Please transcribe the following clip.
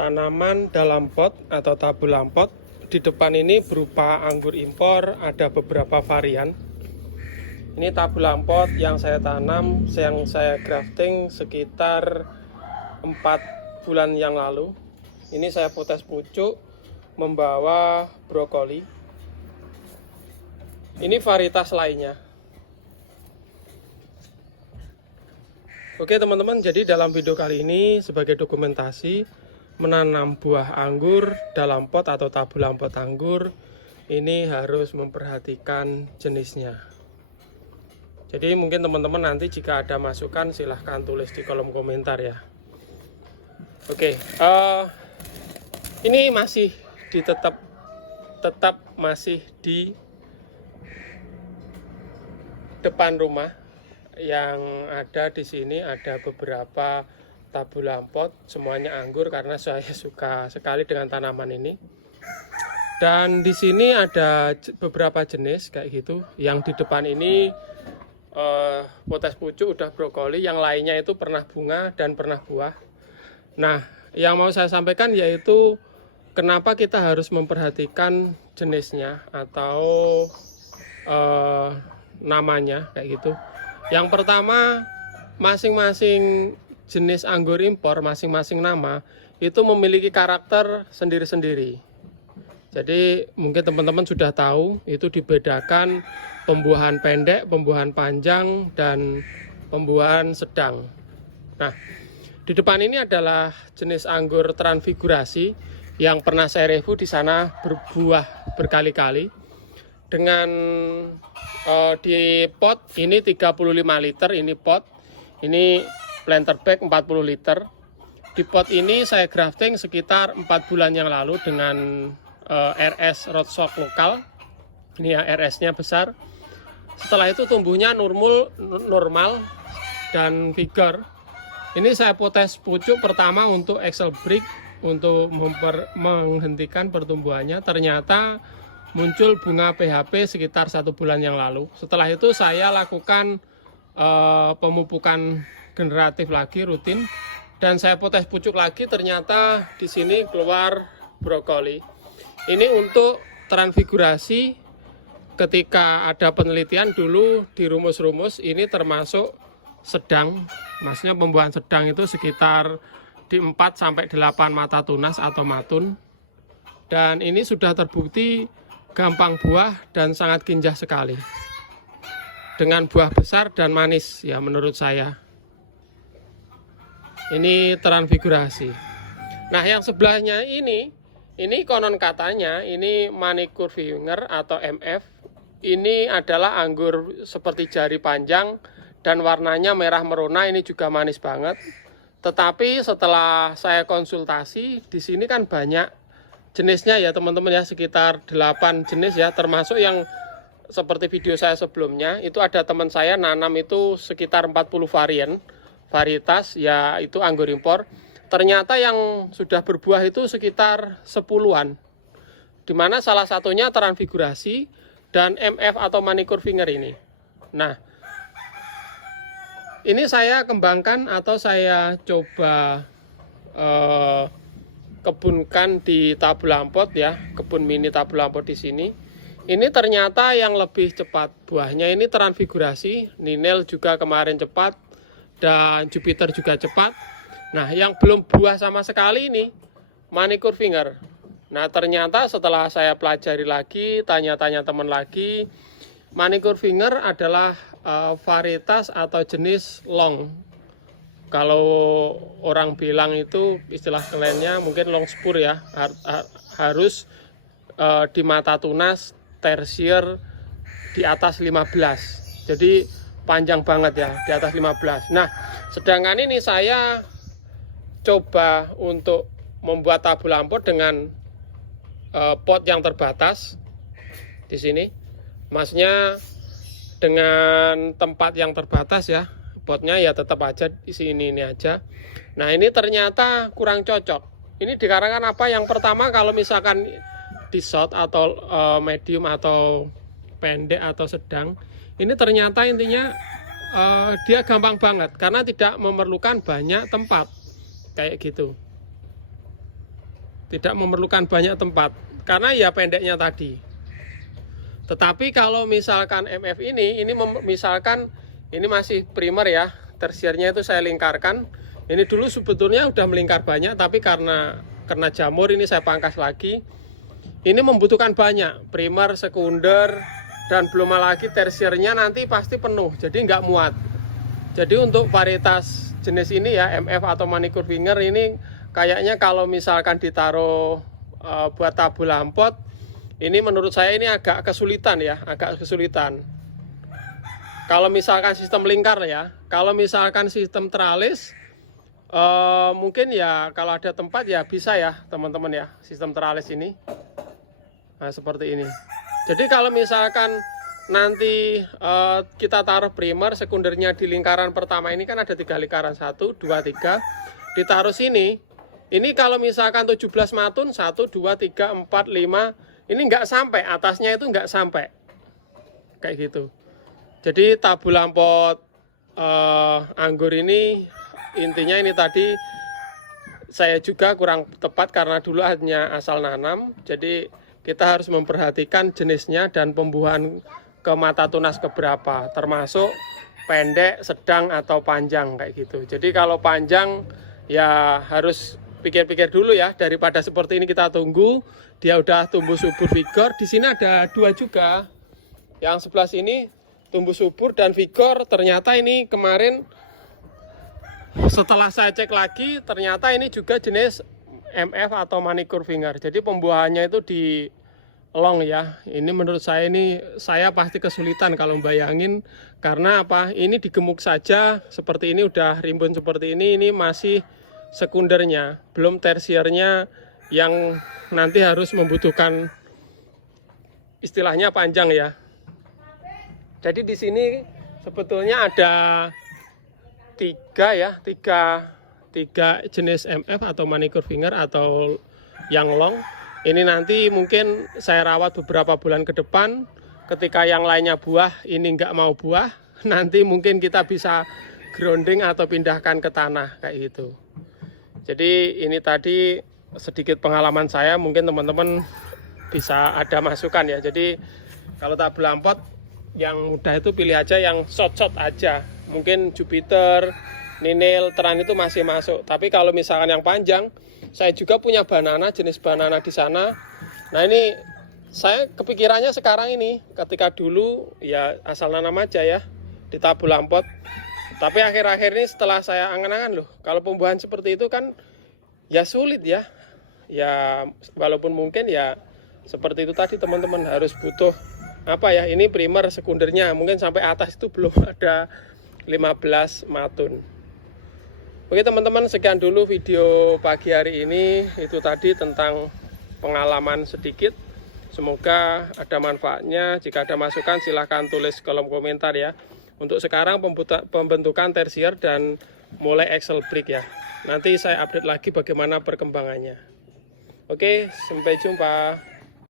tanaman dalam pot atau tabulam pot. Di depan ini berupa anggur impor, ada beberapa varian. Ini tabulam pot yang saya tanam, yang saya grafting sekitar 4 bulan yang lalu. Ini saya potes pucuk membawa brokoli. Ini varietas lainnya. Oke teman-teman, jadi dalam video kali ini sebagai dokumentasi menanam buah anggur dalam pot atau tabulam pot anggur, ini harus memperhatikan jenisnya. Jadi mungkin teman-teman nanti jika ada masukan silahkan tulis di kolom komentar ya. Oke, ini masih tetap masih di depan rumah. Yang ada di sini ada beberapa tabulam pot, semuanya anggur karena saya suka sekali dengan tanaman ini. Dan di sini ada beberapa jenis kayak gitu. Yang di depan ini potes pucuk udah brokoli, yang lainnya itu pernah bunga dan pernah buah. Nah, yang mau saya sampaikan yaitu kenapa kita harus memperhatikan jenisnya atau namanya kayak gitu. Yang pertama, masing-masing jenis anggur impor, masing-masing nama itu memiliki karakter sendiri-sendiri. Jadi mungkin teman-teman sudah tahu itu dibedakan pembuahan pendek, pembuahan panjang, dan pembuahan sedang. Nah, di depan ini adalah jenis anggur transfigurasi yang pernah saya review, di sana berbuah berkali-kali. Dengan di pot ini 35 liter, ini pot. Ini planter bag 40 liter. Di pot ini saya grafting sekitar 4 bulan yang lalu dengan RS rootstock lokal. Ini yang RS-nya besar. Setelah itu tumbuhnya normal dan vigor. Ini saya potes pucuk pertama untuk Excel Brick untuk menghentikan pertumbuhannya. Ternyata muncul bunga PHP sekitar 1 bulan yang lalu. Setelah itu saya lakukan pemupukan generatif lagi rutin, dan saya potes pucuk lagi. Ternyata di sini keluar brokoli. Ini untuk transfigurasi. Ketika ada penelitian dulu di rumus-rumus, ini termasuk sedang. Maksudnya pembuahan sedang itu sekitar di 4 sampai 8 mata tunas atau matun. Dan ini sudah terbukti gampang buah dan sangat kinjah sekali. Dengan buah besar dan manis ya menurut saya. Ini transfigurasi. Nah, yang sebelahnya ini konon katanya ini Mannikovinger atau MF. Ini adalah anggur seperti jari panjang dan warnanya merah merona, ini juga manis banget. Tetapi setelah saya konsultasi, di sini kan banyak jenisnya ya teman-teman ya, sekitar 8 jenis ya, termasuk yang seperti video saya sebelumnya, itu ada teman saya nanam itu sekitar 40 varietas, ya itu anggur impor. Ternyata yang sudah berbuah itu sekitar 10-an. Dimana salah satunya transfigurasi dan MF atau Mannikovinger ini. Nah, ini saya kembangkan atau saya coba kebunkan di tabulam pot ya, kebun mini tabulam pot di sini. Ini ternyata yang lebih cepat buahnya ini transfigurasi, Ninel juga kemarin cepat, dan Jupiter juga cepat. Nah, yang belum buah sama sekali ini Mannikovinger. Nah, ternyata setelah saya pelajari lagi, tanya-tanya teman lagi, Mannikovinger adalah varietas atau jenis long. Kalau orang bilang itu istilah kerennya mungkin long spur ya, harus di mata tunas tersier di atas 15. Jadi panjang banget ya, di atas 15. Nah, sedangkan ini saya coba untuk membuat tabulam pot dengan pot yang terbatas di sini. Maksudnya dengan tempat yang terbatas ya. Potnya ya tetap aja di sini ini aja. Nah, ini ternyata kurang cocok. Ini dikarenakan apa? Yang pertama, kalau misalkan di short atau medium atau pendek atau sedang, ini ternyata intinya dia gampang banget karena tidak memerlukan banyak tempat kayak gitu. tidak memerlukan banyak tempat karena ya pendeknya tadi. Tetapi kalau misalkan MF ini misalkan ini masih primer ya, tersiernya itu saya lingkarkan. Ini dulu sebetulnya udah melingkar banyak, tapi karena jamur ini saya pangkas lagi. Ini membutuhkan banyak, primer, sekunder, dan belum lagi tersiernya nanti pasti penuh, jadi nggak muat. Jadi untuk varietas jenis ini ya, MF atau manicure finger ini kayaknya kalau misalkan ditaruh buat tabu lampot, ini menurut saya ini agak kesulitan ya, agak kesulitan. Kalau misalkan sistem lingkar ya, kalau misalkan sistem teralis, mungkin ya kalau ada tempat ya bisa ya teman-teman ya, sistem teralis ini. Nah seperti ini. Jadi kalau misalkan nanti kita taruh primer, sekundernya di lingkaran pertama ini kan ada 3 lingkaran, 1, 2, 3. Ditaruh sini, ini kalau misalkan 17 matun, 1, 2, 3, 4, 5, ini nggak sampai, atasnya itu nggak sampai. Kayak gitu. Jadi tabu lampot anggur ini intinya ini tadi saya juga kurang tepat karena dulu hanya asal nanam. Jadi kita harus memperhatikan jenisnya dan pembuahan ke mata tunas keberapa, termasuk pendek, sedang atau panjang kayak gitu. Jadi kalau panjang ya harus pikir-pikir dulu ya, daripada seperti ini kita tunggu dia udah tumbuh subur vigor. Di sini ada 2 juga. Yang sebelah sini tumbuh subur dan vigor, ternyata ini kemarin setelah saya cek lagi ternyata ini juga jenis MF atau manicure finger. Jadi pembuahannya itu di long ya. Ini menurut saya saya pasti kesulitan kalau bayangin karena apa? Ini digemuk saja seperti ini udah rimbun seperti ini masih sekundernya, belum tersiernya yang nanti harus membutuhkan istilahnya panjang ya. Jadi di sini sebetulnya ada 3 jenis MF atau manicure finger atau yang long. Ini nanti mungkin saya rawat beberapa bulan ke depan. Ketika yang lainnya buah, ini nggak mau buah, nanti mungkin kita bisa grounding atau pindahkan ke tanah kayak gitu. Jadi ini tadi sedikit pengalaman saya, mungkin teman-teman bisa ada masukan ya. Jadi kalau tabu lampot yang mudah itu pilih aja yang short aja. Mungkin Jupiter, Ninil, Teran itu masih masuk. Tapi kalau misalkan yang panjang, saya juga punya banana, jenis banana di sana. Nah ini saya kepikirannya sekarang ini, ketika dulu ya asal nanam aja ya di tabu lampot. Tapi akhir-akhir ini setelah saya angan-angan loh, kalau pembuahan seperti itu kan ya sulit ya. Ya walaupun mungkin ya seperti itu tadi teman-teman harus butuh apa ya, ini primer, sekundernya mungkin sampai atas itu belum ada 15 matun. Oke teman-teman, sekian dulu video pagi hari ini. Itu tadi tentang pengalaman sedikit. Semoga ada manfaatnya. Jika ada masukan silahkan tulis kolom komentar ya. Untuk sekarang pembentukan tersier dan mulai axle break ya. Nanti saya update lagi bagaimana perkembangannya. Oke, sampai jumpa.